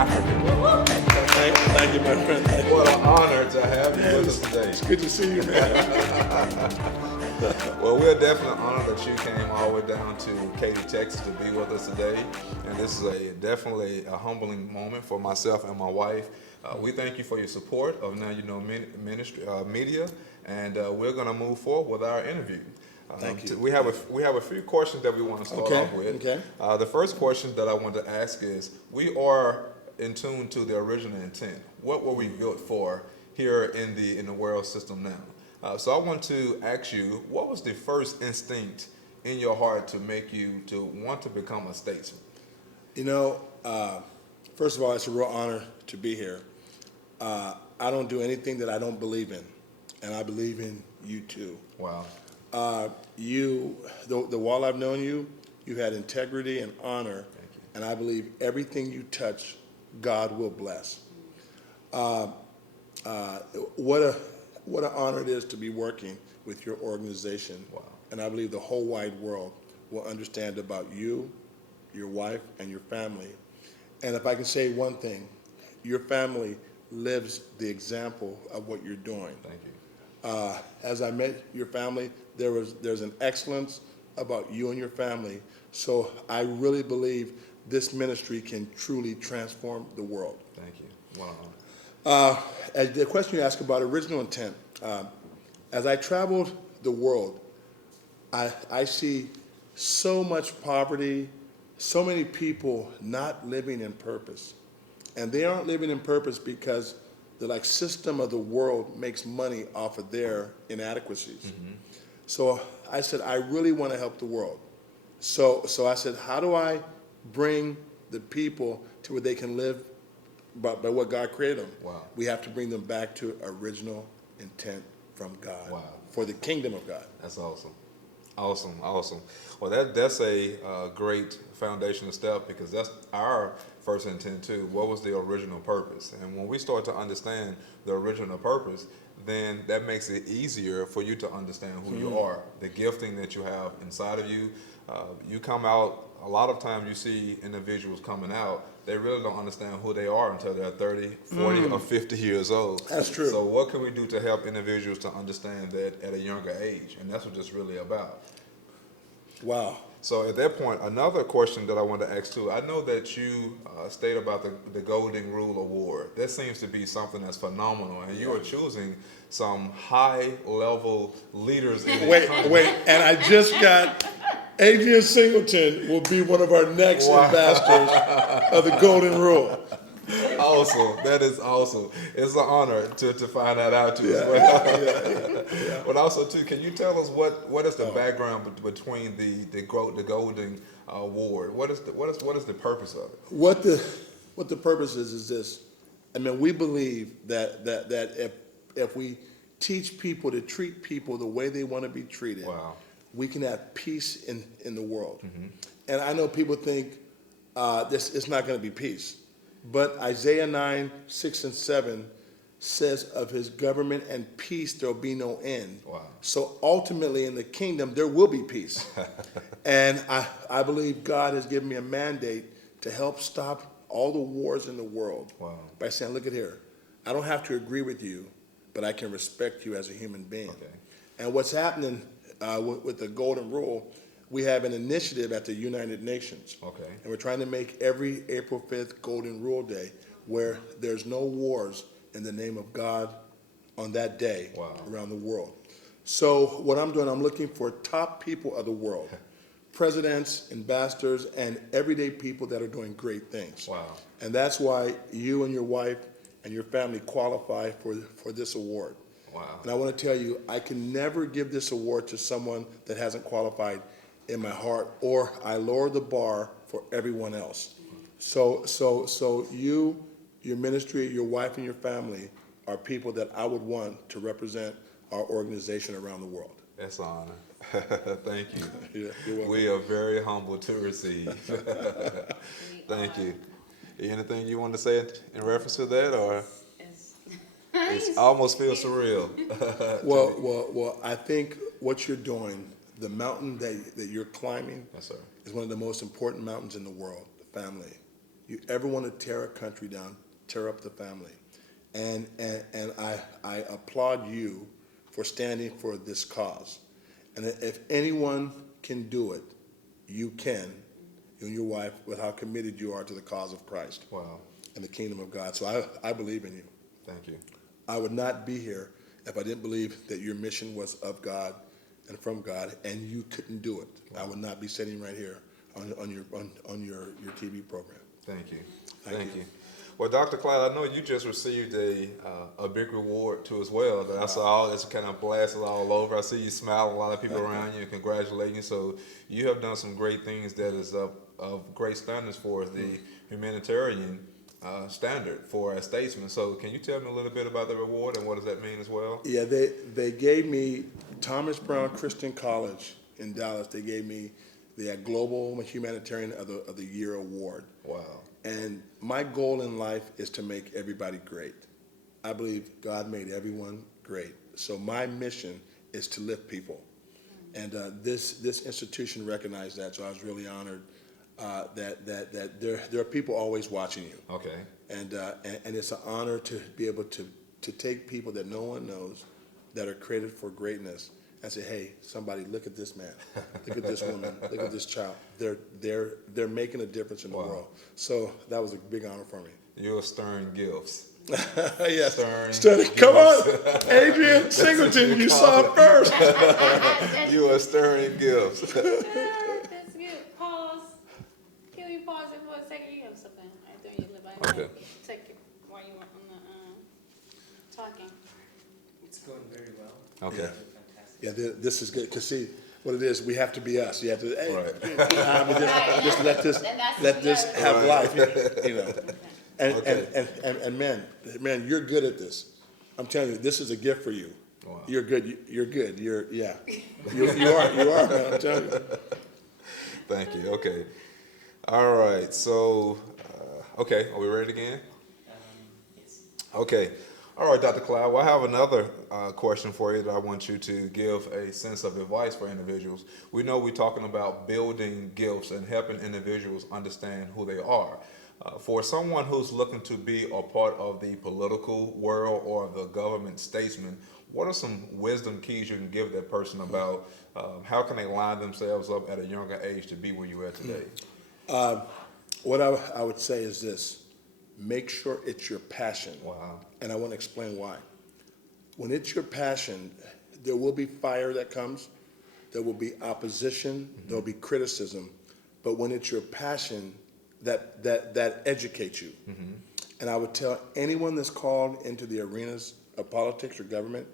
African. Thank you, my friend. Thank you. What an honor to have you with us today. It's good to see you, man. Well, we're definitely honored that you came all the way down to Katy, Texas to be with us today. And this is definitely a humbling moment for myself and my wife. We thank you for your support of Now You Know Ministry, Media, and we're going to move forward with our interview. Thank you. We have a few questions that we want to start off with. Okay. The first question that I want to ask is, we are in tune to the original intent. What were we built for here in the world system now? So I want to ask you, what was the first instinct in your heart to make you to want to become a statesman? You know, first of all, it's a real honor to be here. I don't do anything that I don't believe in, and I believe in you too. Wow. The while I've known you, you've had integrity and honor, and I believe everything you touch, God will bless. What an honor it is to be working with your organization. Wow. And I believe the whole wide world will understand about you, your wife, and your family. And if I can say one thing, your family lives the example of what you're doing. Thank you. As I met your family, there's an excellence about you and your family. So I really believe this ministry can truly transform the world. Thank you. Wow. As the question you asked about original intent, as I traveled the world, I see so much poverty, so many people not living in purpose. And they aren't living in purpose because the system of the world makes money off of their inadequacies. Mm-hmm. So I said, I really want to help the world. So I said, how do I bring the people to where they can live by what God created them? Wow. We have to bring them back to original intent from God. Wow. For the kingdom of God. That's awesome. Awesome. Well, that's a great foundational step, because that's our first intent too. What was the original purpose? And when we start to understand the original purpose, then that makes it easier for you to understand who you are, the gifting that you have inside of you. You come out, a lot of times you see individuals coming out, they really don't understand who they are until they're 30, 40, or 50 years old. That's true. So what can we do to help individuals to understand that at a younger age? And that's what it's really about. Wow. So at that point, another question that I want to ask too, I know that you state about the Golden Rule Award. That seems to be something that's phenomenal, and you are choosing some high-level leaders in the country. Wait, and I just got Adrian Singleton will be one of our next ambassadors of the Golden Rule. Awesome. That is awesome. It's an honor to find that out too as well. Yeah. But also too, can you tell us what is the background between the Golden Award? What is the purpose of it? What the purpose is this. I mean, we believe that if we teach people to treat people the way they want to be treated, wow, we can have peace in the world. Mm-hmm. And I know people think this it's not going to be peace. But Isaiah 9, 6 and 7 says of his government and peace there will be no end. Wow. So ultimately in the kingdom there will be peace. And I believe God has given me a mandate to help stop all the wars in the world. Wow. By saying, look at here, I don't have to agree with you, but I can respect you as a human being. Okay. And what's happening with the Golden Rule, we have an initiative at the United Nations. Okay. And we're trying to make every April 5th Golden Rule Day where there's no wars in the name of God on that day. Wow. Around the world. So what I'm doing, I'm looking for top people of the world, presidents, ambassadors, and everyday people that are doing great things. Wow. And that's why you and your wife and your family qualify for this award. Wow. And I want to tell you, I can never give this award to someone that hasn't qualified in my heart, or I lower the bar for everyone else. So you, your ministry, your wife, and your family are people that I would want to represent our organization around the world. That's an honor. Thank you. Yeah, you're welcome. We are very humble to receive. Thank you. Anything you want to say in reference to that, or it almost feels surreal? Well, I think what you're doing, the mountain that you're climbing, Yes, sir. is one of the most important mountains in the world. The family, you ever want to tear a country down, tear up the family. And I applaud you for standing for this cause. And if anyone can do it, you can, you and your wife, with how committed you are to the cause of Christ Wow. and the kingdom of God. So I believe in you. Thank you. I would not be here if I didn't believe that your mission was of God and from God, and you couldn't do it. I would not be sitting right here on your TV program. Thank you. Thank you. Well, Dr. Clyde, I know you just received a big reward too as well. That I saw it's kind of blasted all over. I see you smiling, a lot of people around you congratulating you. So you have done some great things that is of great standards for the humanitarian standard for a statesman. So can you tell me a little bit about the reward and what does that mean as well? Yeah, they gave me Thomas Brown Christian College in Dallas. They gave me the Global Humanitarian of the Year award. Wow. And my goal in life is to make everybody great. I believe God made everyone great. So my mission is to lift people. And this institution recognized that, so I was really honored that there are people always watching you. Okay. And it's an honor to be able to take people that no one knows that are created for greatness and say, hey, somebody, look at this man, look at this woman, look at this child. They're making a difference in the world. So that was a big honor for me. You're stirring gifts. Yes. Stirring Come on, Adrian Singleton, you saw it first. You are stirring gifts. That's good. Pause. Can we pause it for a second? You have something right there. You live by Okay. take it while you were on the talking. It's going very well. Okay. Fantastic. Yeah, this is good, because see, what it is, we have to be us. You have to, hey, Right. I mean, just let this have life, you know. And man, you're good at this. I'm telling you, this is a gift for you. Wow. You're good. You're good. You are, man. I'm telling you. Thank you. Okay. All right. So, okay. Are we ready again? Yes. Okay. All right, Dr. Clyde. Well, I have another question for you that I want you to give a sense of advice for individuals. We know we're talking about building gifts and helping individuals understand who they are. For someone who's looking to be a part of the political world or the government statesman, what are some wisdom keys you can give that person about how can they line themselves up at a younger age to be where you are today? What I would say is this. Make sure it's your passion. Wow. And I want to explain why. When it's your passion, there will be fire that comes. There will be opposition. There will be criticism. But when it's your passion, that educates you. And I would tell anyone that's called into the arenas of politics or government,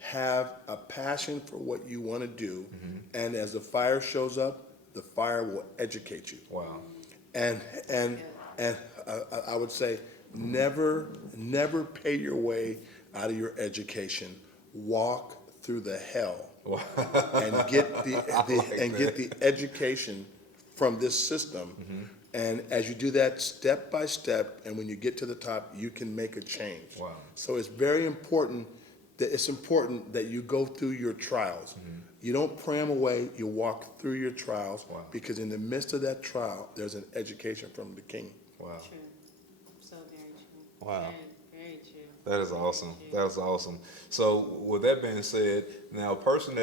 have a passion for what you want to do. And as the fire shows up, the fire will educate you. Wow. And I would say never pay your way out of your education. Walk through the hell and get the education from this system. And as you do that step by step, and when you get to the top, you can make a change. Wow. So it's very important that you go through your trials. You don't pray them away, you walk through your trials. Wow. Because in the midst of that trial, there's an education from the King. Wow. True. So very true. Wow. Very, very true. That is awesome. That is awesome. So with that being said, now a person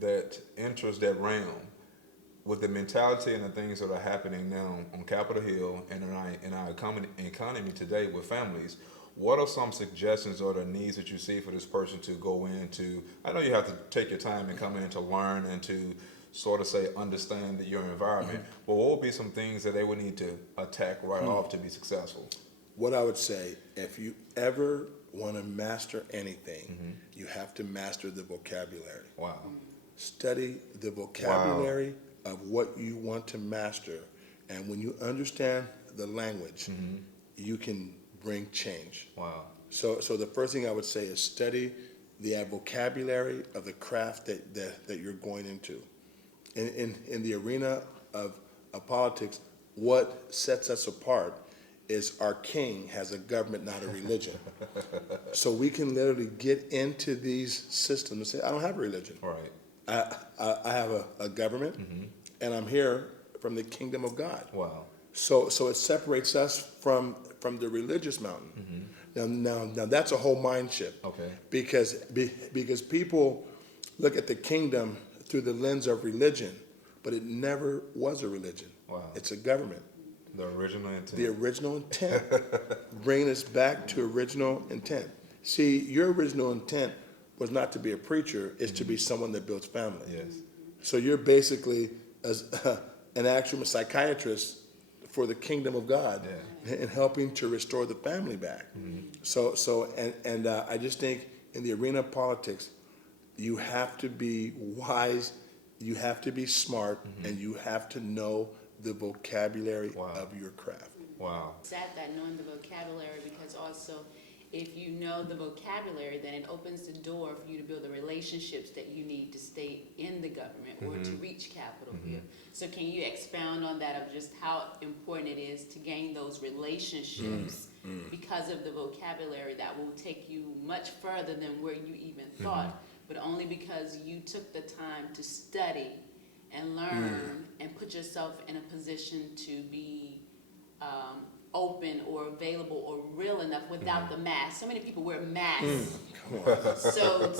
that enters that realm with the mentality and the things that are happening now on Capitol Hill and in our economy today with families, what are some suggestions or the needs that you see for this person to go into? I know you have to take your time and come in to learn and to sort of say understand your environment, but what would be some things that they would need to attack right off to be successful? What I would say, if you ever want to master anything, you have to master the vocabulary. Wow. Study the vocabulary of what you want to master. And when you understand the language, you can bring change. Wow. So the first thing I would say is study the vocabulary of the craft that you're going into. In the arena of politics, what sets us apart is our king has a government, not a religion. So we can literally get into these systems and say, I don't have a religion. Right. I have a government, and I'm here from the kingdom of God. Wow. So it separates us from the religious mountain. Now that's a whole mind shift. Okay. Because people look at the kingdom through the lens of religion, but it never was a religion. Wow. It's a government. The original intent. The original intent, bringing us back to original intent. See, your original intent was not to be a preacher; it's to be someone that builds family. Yes. So you're basically an actual psychiatrist for the kingdom of God, and helping to restore the family back. I just think in the arena of politics, you have to be wise, you have to be smart, and you have to know the vocabulary of your craft. Wow. It's at that knowing the vocabulary, because also if you know the vocabulary, then it opens the door for you to build the relationships that you need to stay in the government or to reach Capitol Hill. So can you expound on that, of just how important it is to gain those relationships because of the vocabulary that will take you much further than where you even thought, but only because you took the time to study and learn and put yourself in a position to be open or available or real enough without the mask. So many people wear masks. So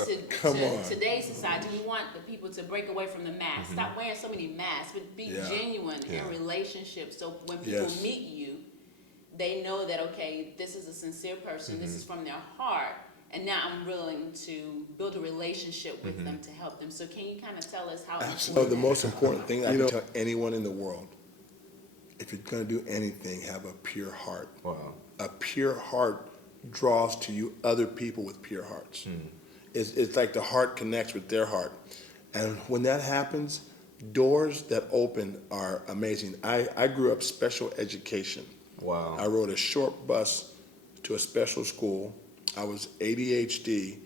today's society, we want the people to break away from the mask. Stop wearing so many masks, but be genuine in relationships. So when people meet you, they know that, okay, this is a sincere person, this is from their heart, and now I'm willing to build a relationship with them to help them. So can you kind of tell us how important The most important thing I can tell anyone in the world, if you're going to do anything, have a pure heart. Wow. A pure heart draws to you other people with pure hearts. It's like the heart connects with their heart. And when that happens, doors that open are amazing. I grew up special education. Wow. I rode a short bus to a special school. I was ADHD.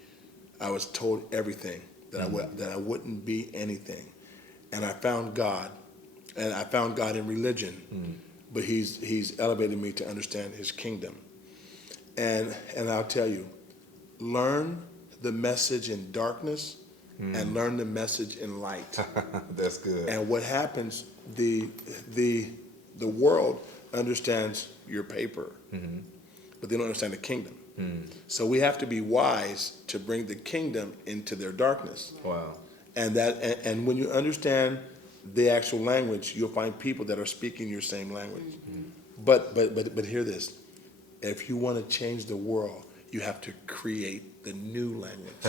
I was told everything, that I wouldn't be anything. And I found God. And I found God in religion, but he's elevated me to understand his kingdom. And I'll tell you, learn the message in darkness and learn the message in light. That's good. And what happens, the world understands your paper, but they don't understand the kingdom. So we have to be wise to bring the kingdom into their darkness. Wow. And when you understand the actual language, you'll find people that are speaking your same language. But hear this: if you want to change the world, you have to create the new language.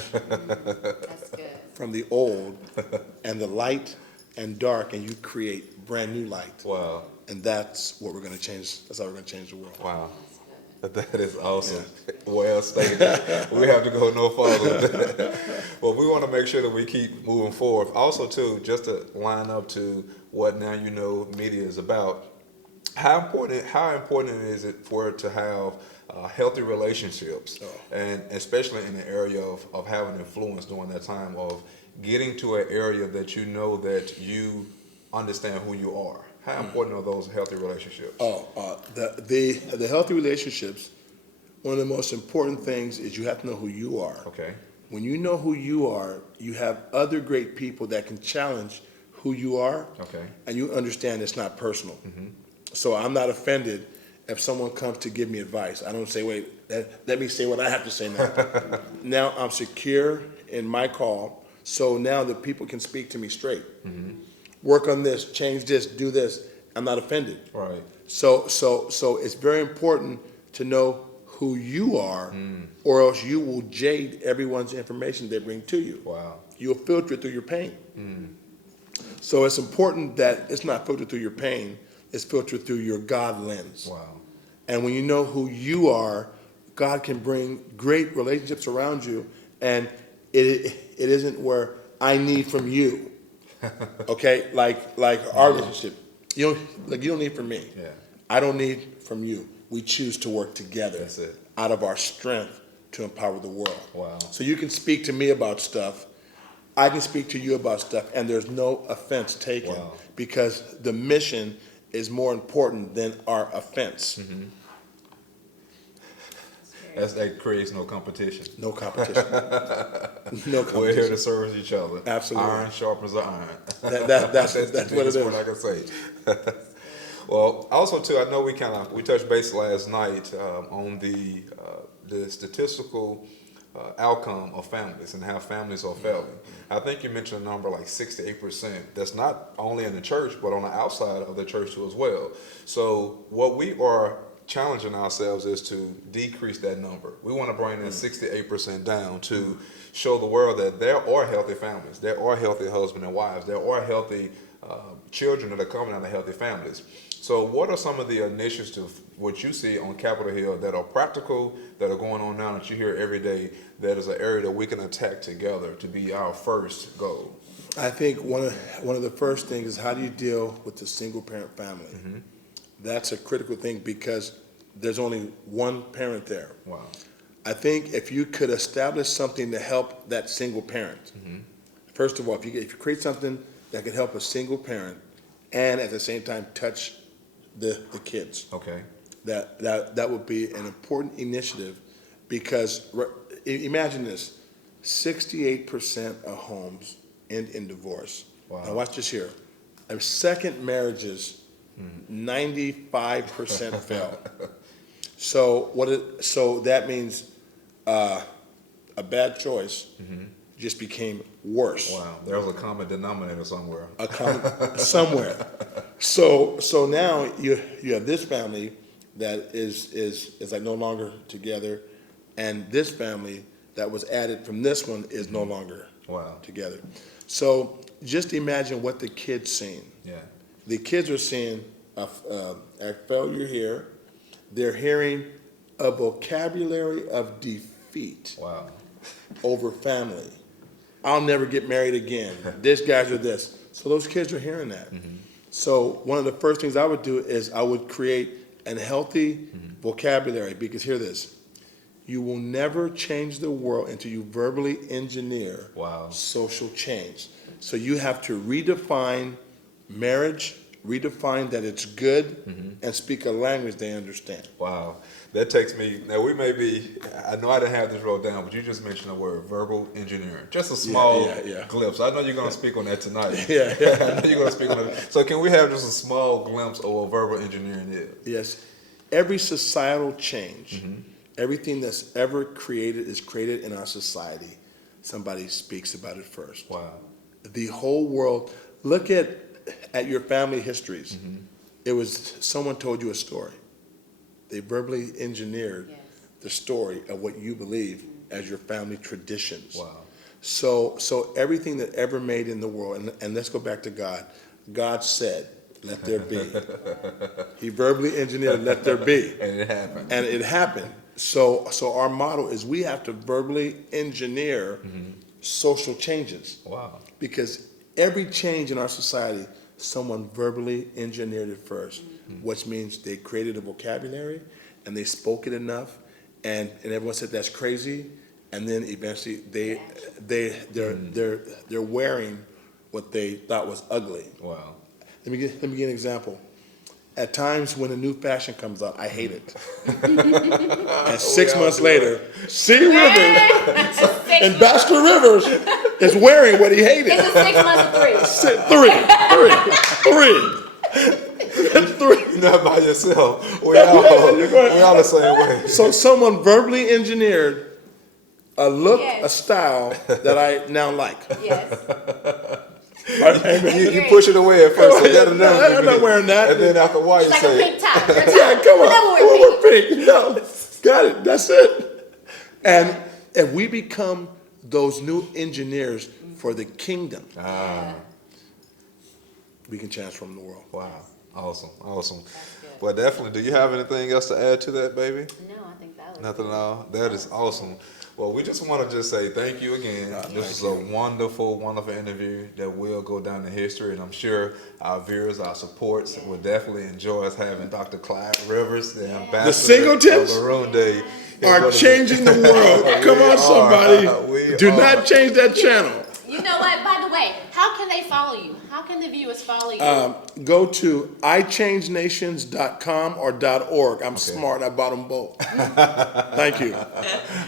That's good. From the old and the light and dark, and you create brand new light. Wow. And that's what we're going to change. That's how we're going to change the world. Wow. That is awesome. Well stated. We have to go no further. Well, we want to make sure that we keep moving forward. Also, too, just to line up to what Now You Know media is about, how important is it for it to have healthy relationships, and especially in the area of having influence during that time of getting to an area that you know that you understand who you are? How important are those healthy relationships? The healthy relationships, one of the most important things is you have to know who you are. Okay. When you know who you are, you have other great people that can challenge who you are. Okay. And you understand it's not personal. So I'm not offended if someone comes to give me advice. I don't say, wait, let me say what I have to say now. Now I'm secure in my call, so now the people can speak to me straight. Work on this, change this, do this. I'm not offended. Right. So it's very important to know who you are, or else you will jade everyone's information they bring to you. Wow. You'll filter it through your pain. So it's important that it's not filtered through your pain, it's filtered through your God lens. Wow. And when you know who you are, God can bring great relationships around you, and it isn't where I need from you. Okay, like our relationship, you don't need from me. Yeah. I don't need from you. We choose to work together. That's it. Out of our strength to empower the world. Wow. So you can speak to me about stuff, I can speak to you about stuff, and there's no offense taken. Wow. Because the mission is more important than our offense. That creates no competition. No competition. No competition. We're here to serve each other. Absolutely. Iron sharpens iron. That's the what it biggest is. one I can say. Well, also too, I know we touched base last night on the statistical outcome of families and how families are failing. I think you mentioned a number like 6 to 8%. That's not only in the church, but on the outside of the church too as well. So what we are challenging ourselves is to decrease that number. We want to bring that 6 to 8% down to show the world that there are healthy families, there are healthy husbands and wives, there are healthy children that are coming out of healthy families. So what are some of the initiatives, what you see on Capitol Hill that are practical, that are going on now that you hear every day, that is an area that we can attack together to be our first goal? I think one of the first things is how do you deal with the single parent family? That's a critical thing because there's only one parent there. Wow. I think if you could establish something to help that single parent, first of all, if you create something that could help a single parent and at the same time touch the kids, Okay. that would be an important initiative because imagine this, 68% of homes end in divorce. Wow. Now watch this here. And second marriages, 95% fail. So that means a bad choice just became worse. Wow. There's a common denominator somewhere. Somewhere. So now you have this family that is like no longer together, and this family that was added from this one is no longer Wow. together. So just imagine what the kids seeing. Yeah. The kids are seeing a failure here. They're hearing a vocabulary of defeat Wow. over family. I'll never get married again. This guy's are this. So those kids are hearing that. So one of the first things I would do is I would create a healthy vocabulary because hear this. You will never change the world until you verbally engineer Wow. social change. So you have to redefine marriage, redefine that it's good, and speak a language they understand. Wow. That takes me, now we may be, I know I didn't have this wrote down, but you just mentioned the word verbal engineering. Just a small yeah. glimpse. I know you're going to speak on that tonight. Yeah. I know you're going to speak on that. So can we have just a small glimpse of what verbal engineering is? Yes. Every societal change, everything that's ever created is created in our society. Somebody speaks about it first. Wow. The whole world, look at your family histories. It was someone told you a story. They verbally engineered the story of what you believe as your family traditions. Wow. So everything that ever made in the world, and let's go back to God. God said, let there be. He verbally engineered, let there be. And it happened. And it happened. So our motto is we have to verbally engineer social changes. Wow. Because every change in our society, someone verbally engineered it first, which means they created a vocabulary and they spoke it enough, and everyone said that's crazy, and then eventually they're wearing what they thought was ugly. Wow. Let me give an example. At times when a new fashion comes out, I hate it. And 6 months later, C. Rivers and Baxter Rivers is wearing what he hated. It's a 6 months of 3. Three. You're not by yourself. We all the same way. So someone verbally engineered a look, Yes. a style that I now like. Yes. You push it away at first. I'm not wearing that. And then after a while you It's like a say, pink top. Yeah, come on. Never wear Come on, pink. No, got it. That's it. And if we become those new engineers for the kingdom, we can transform the world. wow. Awesome. That's good. Well, definitely. Do you have anything else to add to that, baby? No, I think that was Nothing at all? That is awesome. Well, we just want to just say thank you again. This is a wonderful, wonderful interview that will go down in history, and I'm sure our viewers, our supports will definitely enjoy us having Dr. Clyde Rivers, the ambassador Singletons of Maroon Day. Are changing the world. Come on, somebody. Do not change that channel. You know what? By the way, how can they follow you? How can the viewers follow you? Go to ichangenations.com or .org. I'm smart. I bought them both. Thank you. You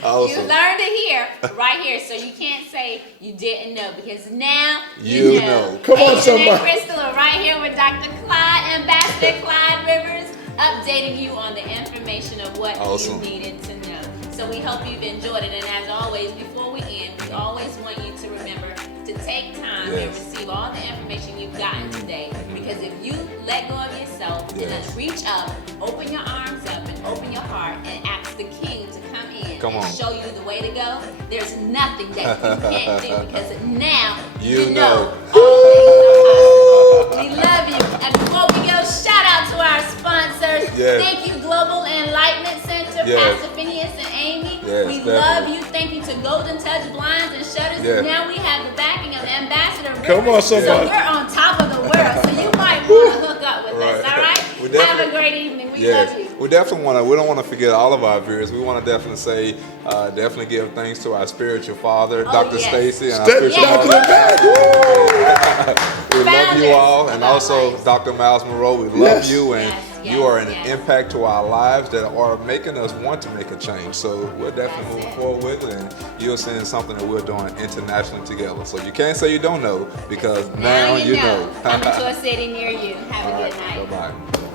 Awesome. learned it here, right here, so you can't say you didn't know because now You know. Come on, Adrian somebody. and Crystal are right here with Dr. Clyde Ambassador Clyde Rivers, updating you on the information of what Awesome. you needed to know. So we hope you've enjoyed it, and as always, before we end, we always want you to remember to take time and Yes. receive all the information you've gotten today, because if you let go of yourself Yes. and reach up, open your arms up and open your heart and ask the King to come in Come and on. show you the way to go, there's nothing that you can't do, because now You you know. know all things are possible. We love you. And before we go, shout out to our sponsors. Yes. Thank you, Global Enlightenment Center, Yes. Pastor Phineas and Amy. Yes, We definitely. love you. Thank you to Golden Touch Blinds and Shutters. Yes. And now we have the backing of Ambassador Rivers. Come on, So somebody. we're on top of the world. So you might want to hook up with us, Right. all right? We Have a definitely- great evening. We Yes, love you. we definitely want to. We don't want to forget all of our viewers. We want to definitely say, definitely give thanks to our spiritual father, Oh, Dr. yes. Stacy, and our Step spiritual down to mother. the back. Woo! We love you Founders all, and of our also lives. Dr. Miles Monroe. We love Yes. you, and Yes, you are an yes. impact to our lives that are making us want to make a change. So we're definitely That's moving it. forward with it, and you're seeing something that we're doing internationally together. So you can't say you don't know, because now you know. Coming to a city near you. Have a All good right, night. bye-bye.